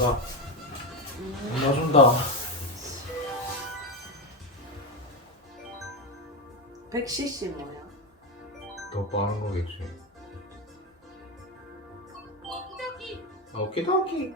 나 놔준다. 100cc 뭐야? 더 빠른 거겠지. 오키도키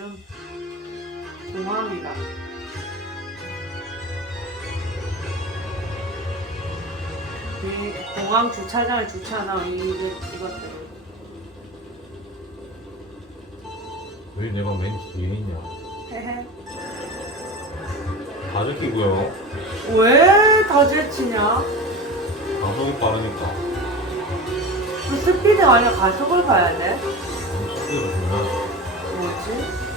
안 봐줌. 공항이다. 이 공항 주차장에 이것 이것들. 왜 내가 맨 뒤에 있냐. 다 제끼고요 왜 다 제치냐? 가속이 빠르니까 그 스피드 아니라 가속을 봐야 돼? 속도가 중요하지 뭐지?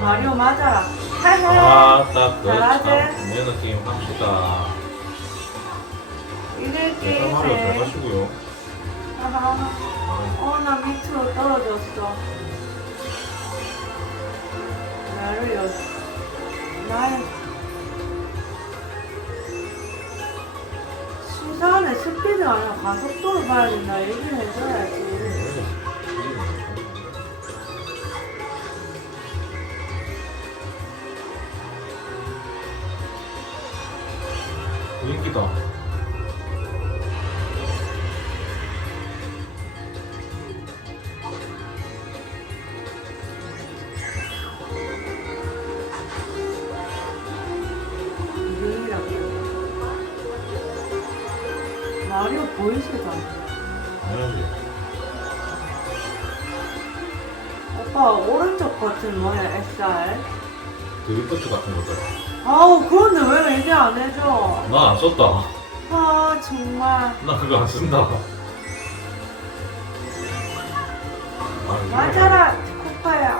마리오 맞아라. 헤헤. 아딱 그 잘하지? 참 매너 게임 합시다 이래 마리오 잘 게임에. 가시고요 아하. 아, 어, 나 밑으로 떨어졌어. 나를 여, 나의 시간의 스피드 아니라 가속도를 봐야 된다. 얘기를 해줘야지. 보이시도 않네. 당연하지 오빠, 오른쪽 버튼 뭐야, SR? 드리프트 같은 것들 아우, 그런데 왜 얘기 안 해줘? 나 안 썼다 아, 정말. 나 그거 안 쓴다 아, 맞아라, 코파야.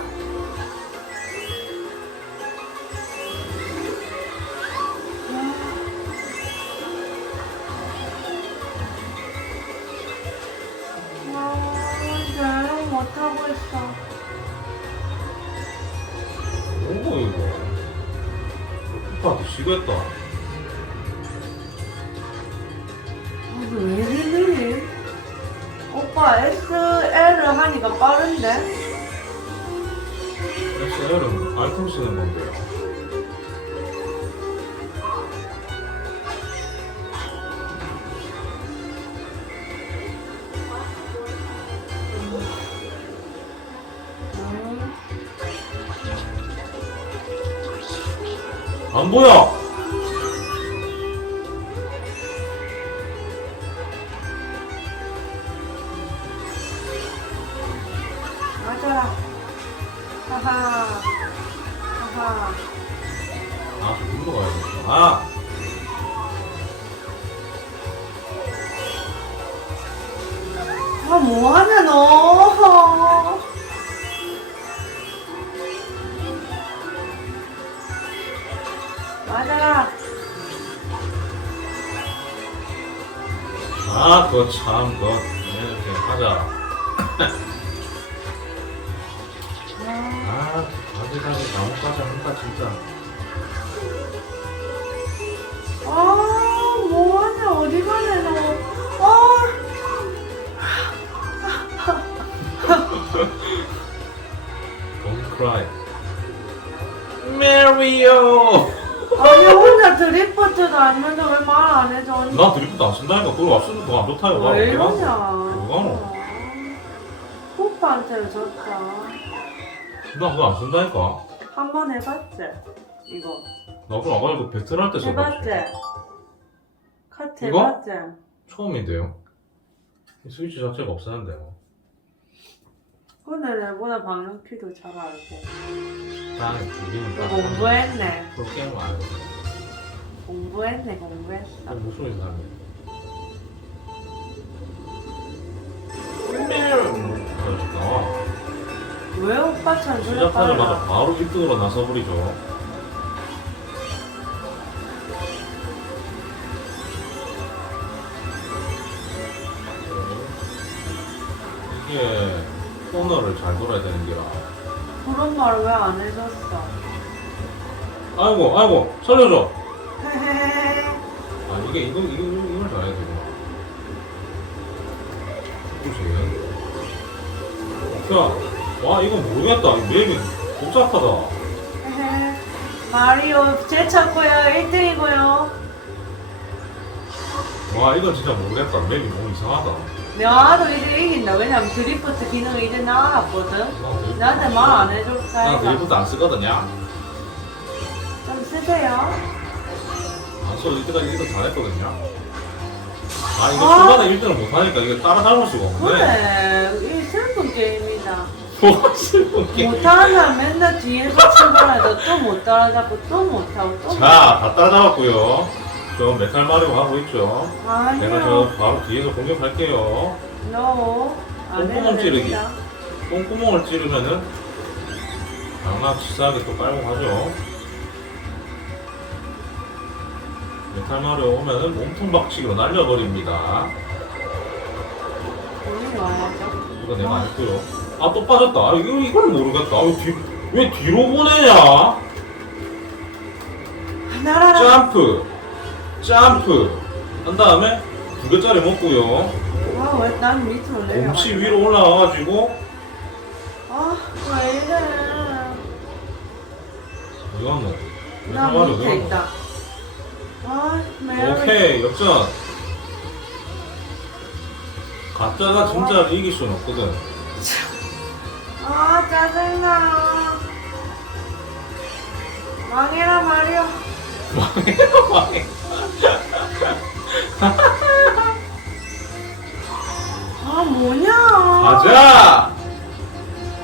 쿠파한테 시겠다 아, 왜 이러니? 오빠 SL을 하니까 빠른데? SL은 아이템 쓰는 건데 음, 안 보여 맞아라. 하하. 하하. 아 일로 가야겠다 아 아, 뭐하냐, 너? 아, 그거 참, 그거, 이렇게 하자. 아, 아, 가지가지 나뭇가지 한다, 진짜. 아, 뭐하냐, 어디 가냐, 너. 아, Don't cry. Mario! 아니, 혼자 드리프트도 아니면서 왜 말 안 해줘, 언니? 나 드리프트 안 쓴다니까. 그거 왔으면 그거 안 좋다요. 나왜 어떡해? 이러냐. 뭐가 코파한테 졌다. 나 그거 안 쓴다니까. 한 번 해봤지? 이거. 나 그거 아까 그 배틀 할때 써봤지. 해봤지? 카트 이거? 해봤지? 처음인데요. 이 스위치 자체가 없었는데요. 근데 내보다 방영키도 잘 알고. 나는 우리는 다 공부했네. 프로게임을 안 해. 공부했네, 공부했어. 무슨 일이 사람이 그러니까 왜 오빠처럼 저래 시작하자마자 빨라? 바로 1등으로 나서버리죠 코너를 잘 돌아야 되는 기라 그런 말을 왜 안 해줬어? 아이고 아이고 살려줘. 아 이게 이거 이거 이걸 잘해야 되구나 그치 와 이거 모르겠다 이 맵이 복잡하다. 마리오 제 찾고요 1등이고요. 와 이거 진짜 모르겠다 맵이 너무 이상하다 나도 이제 이긴다. 왜냐면 드리프트 기능 이제 나왔거든. 나한테 말 안 해줬다. 난 해가. 드리프트 안 쓰거든요 좀 쓰세요. 아, 저 이때까지 1등 잘했거든요. 아, 이거 아. 초반에 1등을 못하니까 이게 따라잡을 수가 없네. 그래, 이 슬픈 게임이다. 뭐가 슬픈 게. 사람 맨날 뒤에서 출발해도 또 못 따라잡고 또 못하고 또 자, 다 따라잡았고요. 저 메탈 마리오 하고 있죠. 내가 저 바로 뒤에서 공격할게요. No. 안 해도 똥구멍 찌르기. 됩니다. 똥구멍을 찌르면은 장난 치사하게 또 깔고 가죠. 메탈 마리오 오면은 몸통 박치기로 날려버립니다. 본인이 와야죠. 이거 내가 안 했고요. 아, 또 빠졌다. 아, 이거, 이걸 모르겠다. 왜, 뒤, 왜 뒤로 보내냐? 나라라. 점프, 점프. 한 다음에 두 개짜리 먹고요. 아, 왜 난 밑으로 내려? 몸치 위로 올라와가지고, 아, 왜 이래? 이건 뭐. 나 밑에 있다. 아, 메리. 오케이, 역전. 가짜가 진짜를 이길 수는 없거든. 아, 짜증나. 망해라 마리오. 망해. 아, 뭐냐? 가자!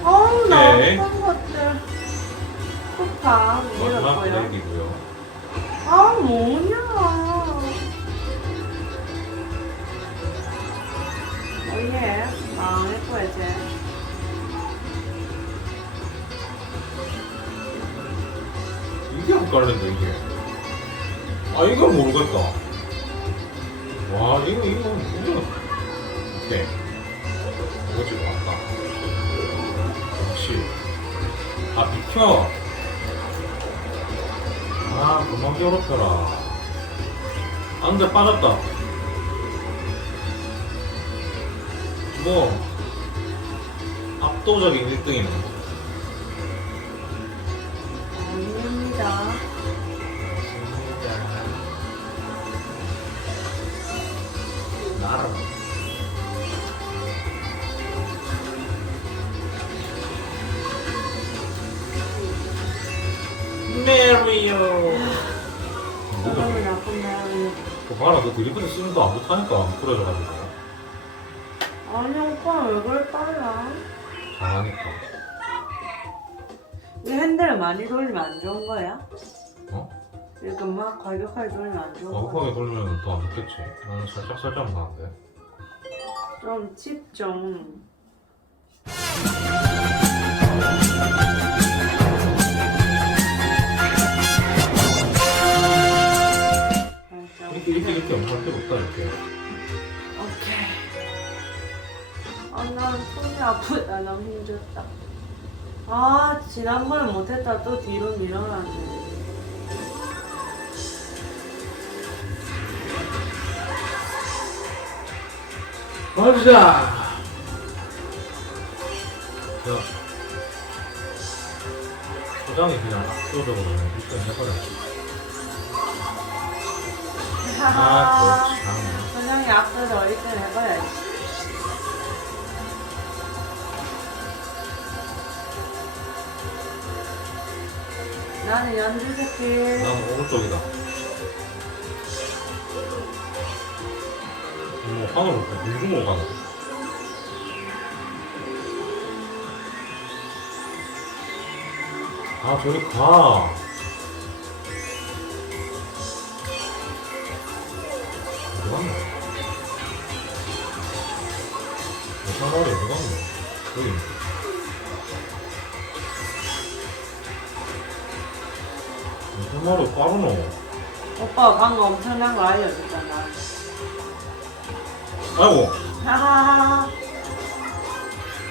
어우, 오케이. 나쁜 것들. 쿠파, 마지막. 블랙이고요. 아, 뭐냐? 오예, 망했고, 이제. 이게 헷갈린다 이게 아 이건 모르겠다. 와 이거 이거 이거 오케이. 이거 지금 왔다. 역시. 아 비켜. 아 그만 괴롭혀라. 안돼 빠졌다. 뭐 압도적인 1등이네 나라 메리오 사람이 나쁜 사람이. 그 봐라 그 드리블 쓰는 거안 못하니까 안 풀어져가지고 아니, 오빠 왜 그래, 빨라? 잘하니까 이 핸들을 많이 돌리면 안 좋은 거야? 어? 이렇게 막 과격하게 돌리면 안 거야? 어급하게 돌리면 더 안 좋겠지 나는 살짝 살짝 나는데 좀 집중. 살짝. 이렇게 이렇게 이렇게 엄청 필요 없다 이렇게 오케이. 아, 난 손이 아프다. 너무 힘들다. 아, 지난번에 못했다. 또 뒤로 밀어놨네. 가자 자 소장이 그냥 압도적으로 1등 해버렸지 아 그렇지 선영이 앞서서 때 해봐야지. 나는 연주 스킬. 난 오른쪽이다. 하나로 유중호 가나 아 저리 가 뭐하냐 상하로 어디 갔냐 여기 무슨 말을 깔아놓 오빠 방금 엄청난 거 알려줄게. 아. 아이고.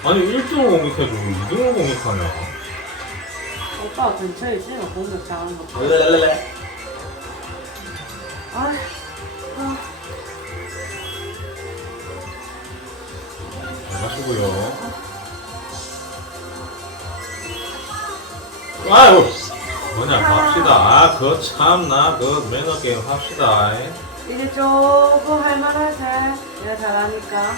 아니 1등을 공격해주고 2등을 공격하냐? 오빠가 근처에 있으면 공격 잘하는 거. 봐. 랄랄랄. 아, 아. 잘 가시고요. 아유, 뭐냐, 갑시다. 아, 그 참나, 그 매너 게임 합시다. 이제 조금 할만하지. 내가 잘하니까.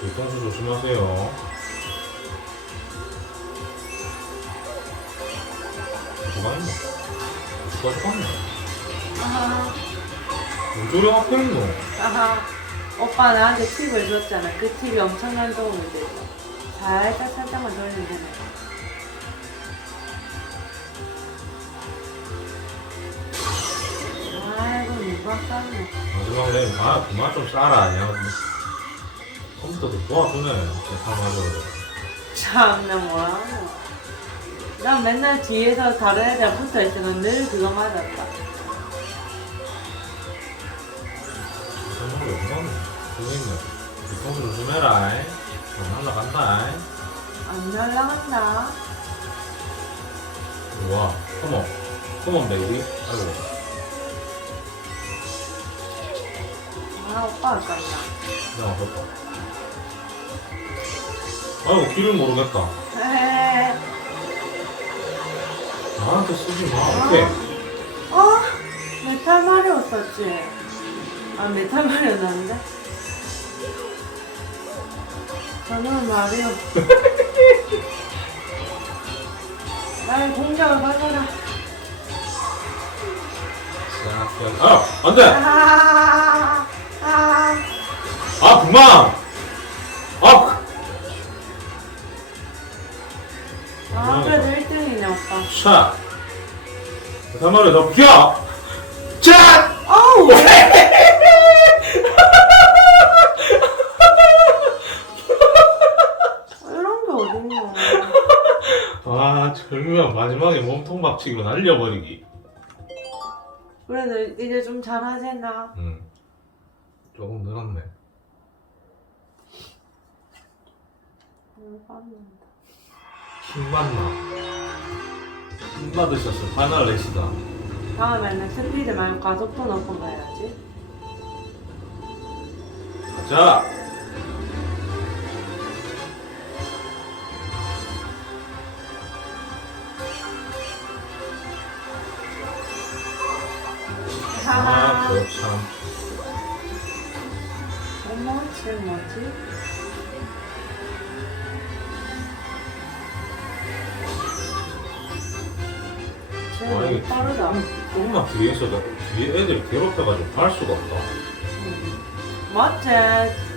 뒤통수 조심하세요. 누가 죽었노? 아하, 뭔 소리 앞에 있노? 아하. 오빠 나한테 팁을 줬잖아. 그 팁이 엄청난 도움이 되죠. 살짝 살짝만 돌리면 되네. 아이고, 누가 쌌네. 마지막 레인, 아, 그만 좀 싸라. 야, 컴퓨터도 도와주네. 상하고. 참나 뭐라고. 난 맨날 뒤에서 다른 애들 붙어 있으면 늘 그거 맞았다. 있네. 뒤통수 조심해라. 어, 날라간다. 안 날라간다. 와, 컴온. 컴온, 베이비. 아이고. 아, 오빠가 쌌나. 그냥 왔었다. 아이고, 길을 모르겠다. 에헤. 나한테 쓰지 마. 오케이. 어? 메탈 마리오 썼지? 아, 메탈 마리오 나는데? 저는 마리오. 나의 공격을 받아라. 자, 아, 안 돼! 아, 아, 아, 그만! 아! 아, 그래도 1등이네, 오빠. 차! 대사말에 너 비켜! 자! 어우! 이런 게 어딨냐. 아, 절묘한 마지막에 몸통 박치기로 날려버리기. 그래도 이제 좀 잘하잖아. 응. 조금 늘었네. 킹받나? 킹받으셨어. 파이널 레이스다. 다음에는 스피드 말고 가속도 넣고 가야지. 가자! 쟤 뭐지? 쟤 와, 너무 이거 빠르다. 조금만 뒤에서 뒤에 애들이 괴롭혀가지고 갈 수가 없다. 응. 맞지?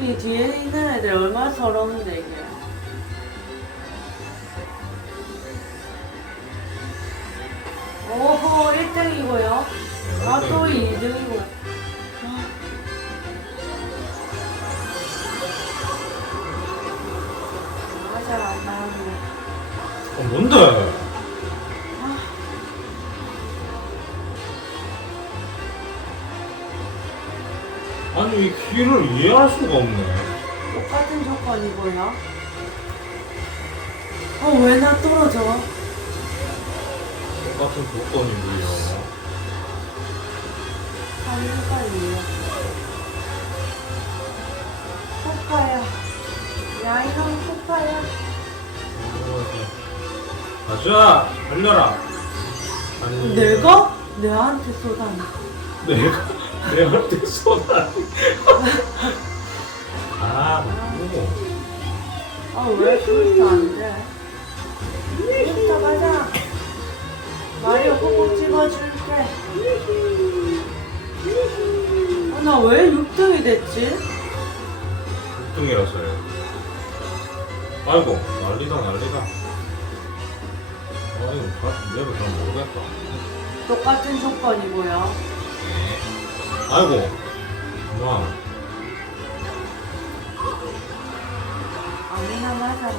이 뒤에 있는 애들 얼마나 서러운데, 이게. 오호, 1등이고요. 아, 또 2등이고요. 뭔데? 아니, 이 길을 이해할 수가 없네. 똑같은 조건이고요. 어, 왜 나 떨어져? 똑같은 조건이고요. 3일간이에요. 폭파야. 야, 이런 폭파야. 가자! 달려라! 아니, 내가? 내한테 쏟아내. 내가, 내한테 쏟아. 아, 뭐. 아, 왜 그렇게 안 돼? 부터 가자. 마리오 꼭 찍어줄게. 오케이. 어, 나왜 6등이 됐지? 6등이라서요. 아이고, 난리다, 난리다. 아이고, 가- 맵을 잘 모르겠다. 똑같은 조건이고요. 아이고, 와, 아무나 맞아.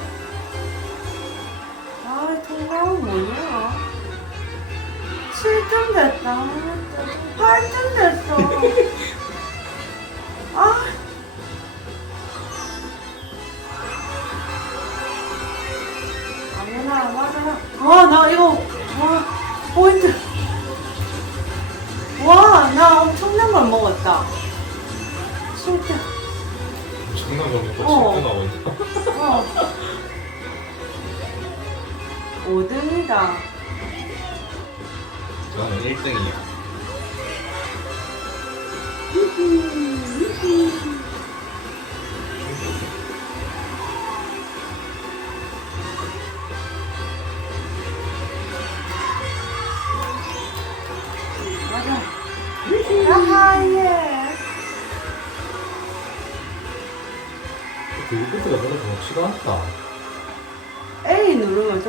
아, 통과은 뭐냐? 7점 됐다. 8점 됐어.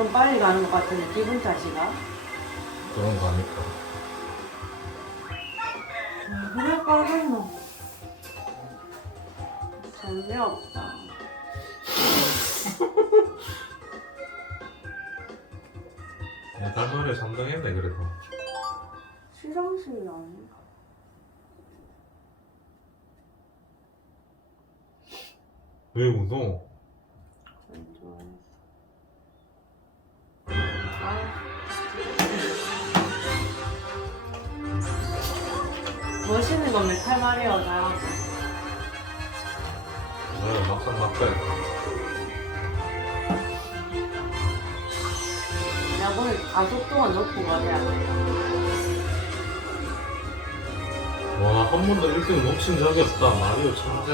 좀 빨리 가는 것 같은데 기분 탓이가? 그런 거 아닐까. 왜 그래 빠졌노? 재미없다. 야, 달머리를 3등 했네, 그래도. 시상식이 아닌가? 왜 웃어? 잘하고. 왜 막상 막대. 야, 오늘 가속도가 높고 말이야. 와, 한 번도 1등 놓친 적이 없다. 마리오 천재.